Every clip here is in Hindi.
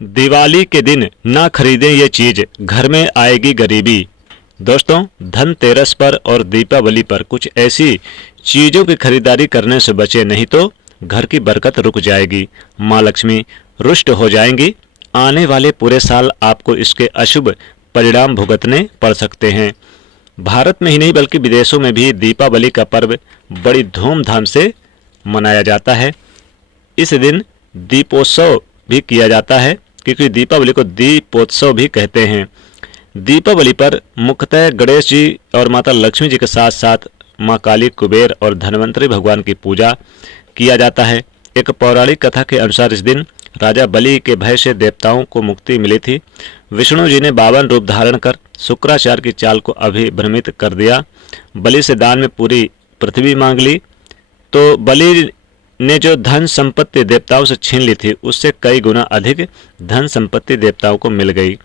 दिवाली के दिन ना खरीदें ये चीज, घर में आएगी गरीबी। दोस्तों, धनतेरस पर और दीपावली पर कुछ ऐसी चीजों की खरीदारी करने से बचे, नहीं तो घर की बरकत रुक जाएगी, माँ लक्ष्मी रुष्ट हो जाएंगी। आने वाले पूरे साल आपको इसके अशुभ परिणाम भुगतने पड़ सकते हैं। भारत में ही नहीं बल्कि विदेशों में भी दीपावली का पर्व बड़ी धूमधाम से मनाया जाता है। इस दिन दीपोत्सव भी किया जाता है, क्योंकि दीपावली को दीपोत्सव भी कहते हैं। दीपावली पर मुख्यतः गणेश जी और माता लक्ष्मी जी के साथ साथ माँ काली, कुबेर और धन्वंतरी भगवान की पूजा किया जाता है। एक पौराणिक कथा के अनुसार इस दिन राजा बलि के भय से देवताओं को मुक्ति मिली थी। विष्णु जी ने 52 रूप धारण कर शुक्राचार्य की चाल को अभिभ्रमित कर दिया। बलि से दान में पूरी पृथ्वी मांग ली, तो बलि ने जो धन संपत्ति देवताओं से छीन ली थी, उससे कई गुना अधिक धन संपत्ति देवताओं को मिल गई।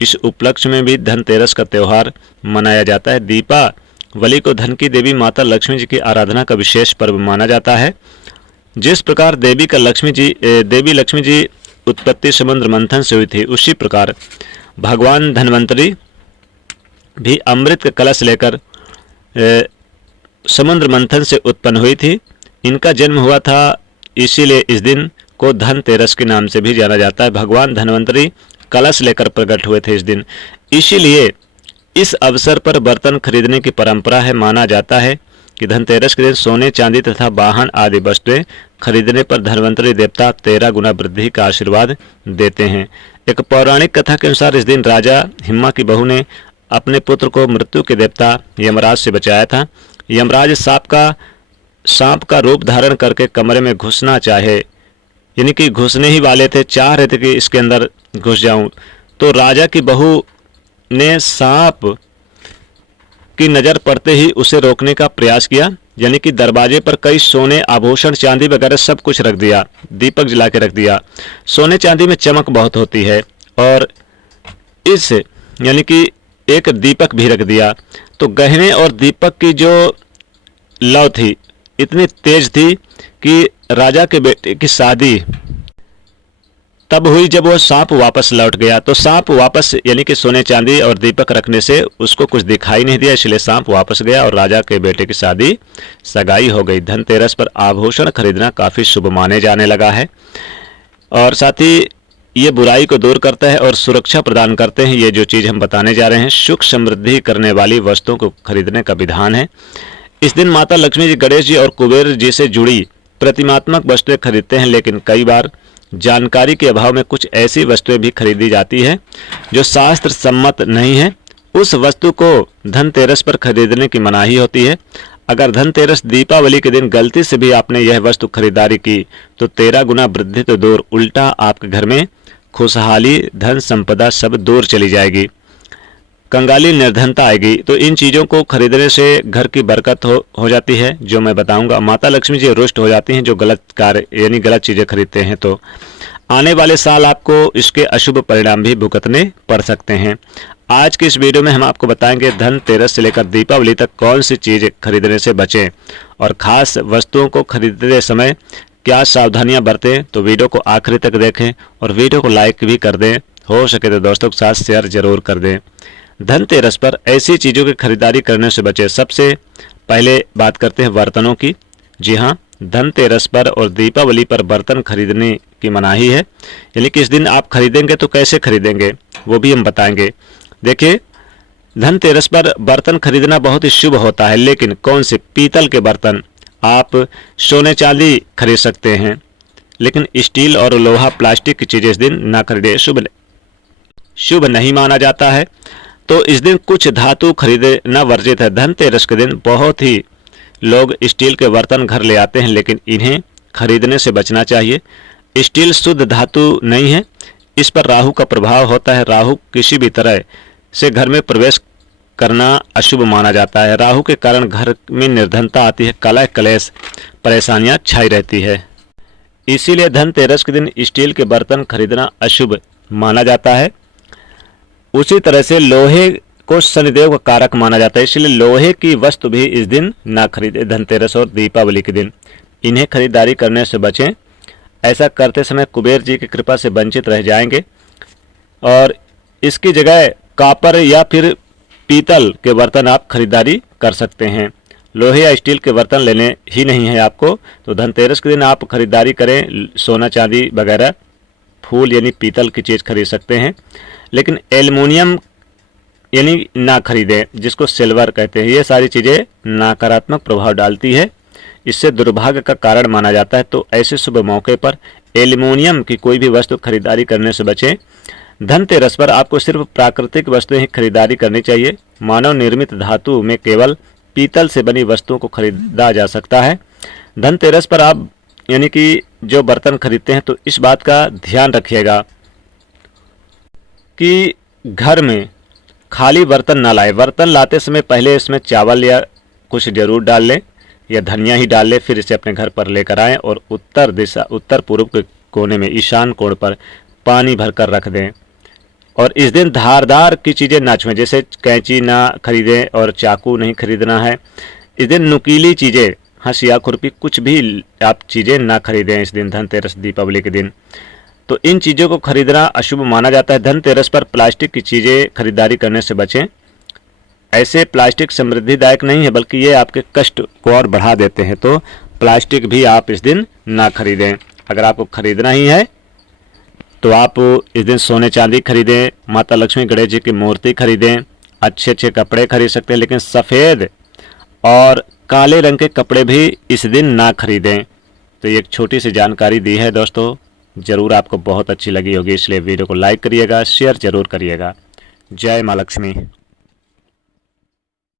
इस उपलक्ष्य में भी धनतेरस का त्यौहार मनाया जाता है। दीपावली को धन की देवी माता लक्ष्मी जी की आराधना का विशेष पर्व माना जाता है। जिस प्रकार देवी लक्ष्मी जी उत्पत्ति समुद्र मंथन से हुई थी, उसी प्रकार भगवान धन्वंतरी भी अमृत का कलश लेकर समुद्र मंथन से उत्पन्न हुई थी। इनका जन्म हुआ था, इसीलिए इस दिन को धनतेरस के नाम से भी जाना जाता है। भगवान धन्वंतरी कलश लेकर प्रकट हुए थे इस दिन, इसीलिए इस अवसर पर बर्तन खरीदने की परंपरा है। माना जाता है कि धनतेरस के दिन सोने, चांदी तथा वाहन आदि वस्तुएं खरीदने पर धन्वंतरी देवता 13 गुना वृद्धि का आशीर्वाद देते हैं। एक पौराणिक कथा के अनुसार इस दिन राजा हिम्मा की बहू ने अपने पुत्र को मृत्यु के देवता यमराज से बचाया था। यमराज सांप का रूप धारण करके कमरे में घुसना चाहे, यानी कि घुसने ही वाले थे, चाह रहे थे कि इसके अंदर घुस जाऊं, तो राजा की बहू ने सांप की नज़र पड़ते ही उसे रोकने का प्रयास किया, यानी कि दरवाजे पर कई सोने, आभूषण, चांदी वगैरह सब कुछ रख दिया, दीपक जला के रख दिया। सोने चांदी में चमक बहुत होती है, और इस यानी कि एक दीपक भी रख दिया। तो गहने और दीपक की जो लौ थी इतनी तेज थी कि राजा के बेटे की शादी तब हुई जब वो सांप वापस लौट गया। तो सांप वापस, यानी कि सोने चांदी और दीपक रखने से उसको कुछ दिखाई नहीं दिया, इसलिए सांप वापस गया और राजा के बेटे की शादी सगाई हो गई। धनतेरस पर आभूषण खरीदना काफ़ी शुभ माने जाने लगा है, और साथ ही ये बुराई को दूर करता है और सुरक्षा प्रदान करते हैं। ये जो चीज़ हम बताने जा रहे हैं, सुख समृद्धि करने वाली वस्तुओं को खरीदने का विधान है। इस दिन माता लक्ष्मी जी, गणेश जी और कुबेर जी से जुड़ी प्रतिमात्मक वस्तुएं खरीदते हैं, लेकिन कई बार जानकारी के अभाव में कुछ ऐसी वस्तुएं भी खरीदी जाती है जो शास्त्र सम्मत नहीं है। उस वस्तु को धनतेरस पर खरीदने की मनाही होती है। अगर धनतेरस दीपावली के दिन गलती से भी आपने यह वस्तु खरीदारी की, तो 13 गुना वृद्धि तो दूर, उल्टा आपके घर में खुशहाली, धन संपदा सब दूर चली जाएगी, कंगाली, निर्धनता आएगी। तो इन चीज़ों को खरीदने से घर की बरकत हो जाती है, जो मैं बताऊंगा। माता लक्ष्मी जी रुष्ट हो जाती हैं जो गलत कार्य यानी गलत चीज़ें खरीदते हैं। तो आने वाले साल आपको इसके अशुभ परिणाम भी भुगतने पड़ सकते हैं। आज की इस वीडियो में हम आपको बताएंगे धनतेरस से लेकर दीपावली तक कौन सी चीज़ खरीदने से बचें, और ख़ास वस्तुओं को खरीदते समय क्या सावधानियां बरतें। तो वीडियो को आखिरी तक देखें और वीडियो को लाइक भी कर दें, हो सके तो दोस्तों के साथ शेयर जरूर कर दें। धनतेरस पर ऐसी चीज़ों की खरीदारी करने से बचे। सबसे पहले बात करते हैं बर्तनों की। जी हाँ, धनतेरस पर और दीपावली पर बर्तन खरीदने की मनाही है, यानी कि इस दिन आप खरीदेंगे तो कैसे खरीदेंगे वो भी हम बताएंगे। देखिए, धनतेरस पर बर्तन खरीदना बहुत ही शुभ होता है, लेकिन कौन से? पीतल के बर्तन। आप सोने चांदी खरीद सकते हैं, लेकिन स्टील और लोहा, प्लास्टिक की चीज़ें इस दिन ना खरीदें, शुभ नहीं माना जाता है। तो इस दिन कुछ धातु खरीदना वर्जित है। धनतेरस के दिन बहुत ही लोग स्टील के बर्तन घर ले आते हैं, लेकिन इन्हें खरीदने से बचना चाहिए। स्टील शुद्ध धातु नहीं है, इस पर राहु का प्रभाव होता है। राहु किसी भी तरह से घर में प्रवेश करना अशुभ माना जाता है। राहु के कारण घर में निर्धनता आती है, कलह कलेश, परेशानियां छाई रहती है। इसीलिए धनतेरस के दिन स्टील के बर्तन खरीदना अशुभ माना जाता है। उसी तरह से लोहे को शनिदेव का कारक माना जाता है, इसलिए लोहे की वस्तु भी इस दिन ना खरीदे। धनतेरस और दीपावली के दिन इन्हें खरीदारी करने से बचें। ऐसा करते समय कुबेर जी की कृपा से वंचित रह जाएंगे और इसकी जगह कॉपर या फिर पीतल के बर्तन आप खरीदारी कर सकते हैं। लोहे या स्टील के बर्तन लेने ही नहीं है आपको, तो धनतेरस के दिन आप खरीदारी करें सोना चांदी वगैरह, फूल यानी पीतल की चीज़ खरीद सकते हैं, लेकिन एल्युमिनियम यानी ना खरीदें, जिसको सिल्वर कहते हैं। ये सारी चीज़ें नकारात्मक प्रभाव डालती है, इससे दुर्भाग्य का कारण माना जाता है। तो ऐसे शुभ मौके पर एल्युमिनियम की कोई भी वस्तु खरीदारी करने से बचें। धनतेरस पर आपको सिर्फ प्राकृतिक वस्तुएं ही खरीदारी करनी चाहिए। मानव निर्मित धातु में केवल पीतल से बनी वस्तुओं को खरीदा जा सकता है। धनतेरस पर आप यानी कि जो बर्तन खरीदते हैं तो इस बात का ध्यान रखिएगा कि घर में खाली बर्तन ना लाएं। बर्तन लाते समय पहले इसमें चावल या कुछ जरूर डाल लें या धनिया ही डाल लें, फिर इसे अपने घर पर लेकर आएं और उत्तर पूर्व के कोने में ईशान कोण पर पानी भरकर रख दें। और इस दिन धारदार की चीज़ें ना छुएं, जैसे कैंची ना खरीदें और चाकू नहीं खरीदना है। इस दिन नुकीली चीज़ें, हंसिया खुरपी, कुछ भी आप चीज़ें ना खरीदें इस दिन, धनतेरस दीपावली के दिन। तो इन चीज़ों को खरीदना अशुभ माना जाता है। धनतेरस पर प्लास्टिक की चीज़ें खरीदारी करने से बचें। ऐसे प्लास्टिक समृद्धिदायक नहीं है, बल्कि ये आपके कष्ट को और बढ़ा देते हैं। तो प्लास्टिक भी आप इस दिन ना खरीदें। अगर आपको खरीदना ही है तो आप इस दिन सोने चांदी खरीदें, माता लक्ष्मी गणेश जी की मूर्ति खरीदें, अच्छे अच्छे कपड़े खरीद सकते हैं, लेकिन सफ़ेद और काले रंग के कपड़े भी इस दिन ना खरीदें। तो ये एक छोटी सी जानकारी दी है दोस्तों, ज़रूर आपको बहुत अच्छी लगी होगी, इसलिए वीडियो को लाइक करिएगा, शेयर ज़रूर करिएगा। जय माँ लक्ष्मी।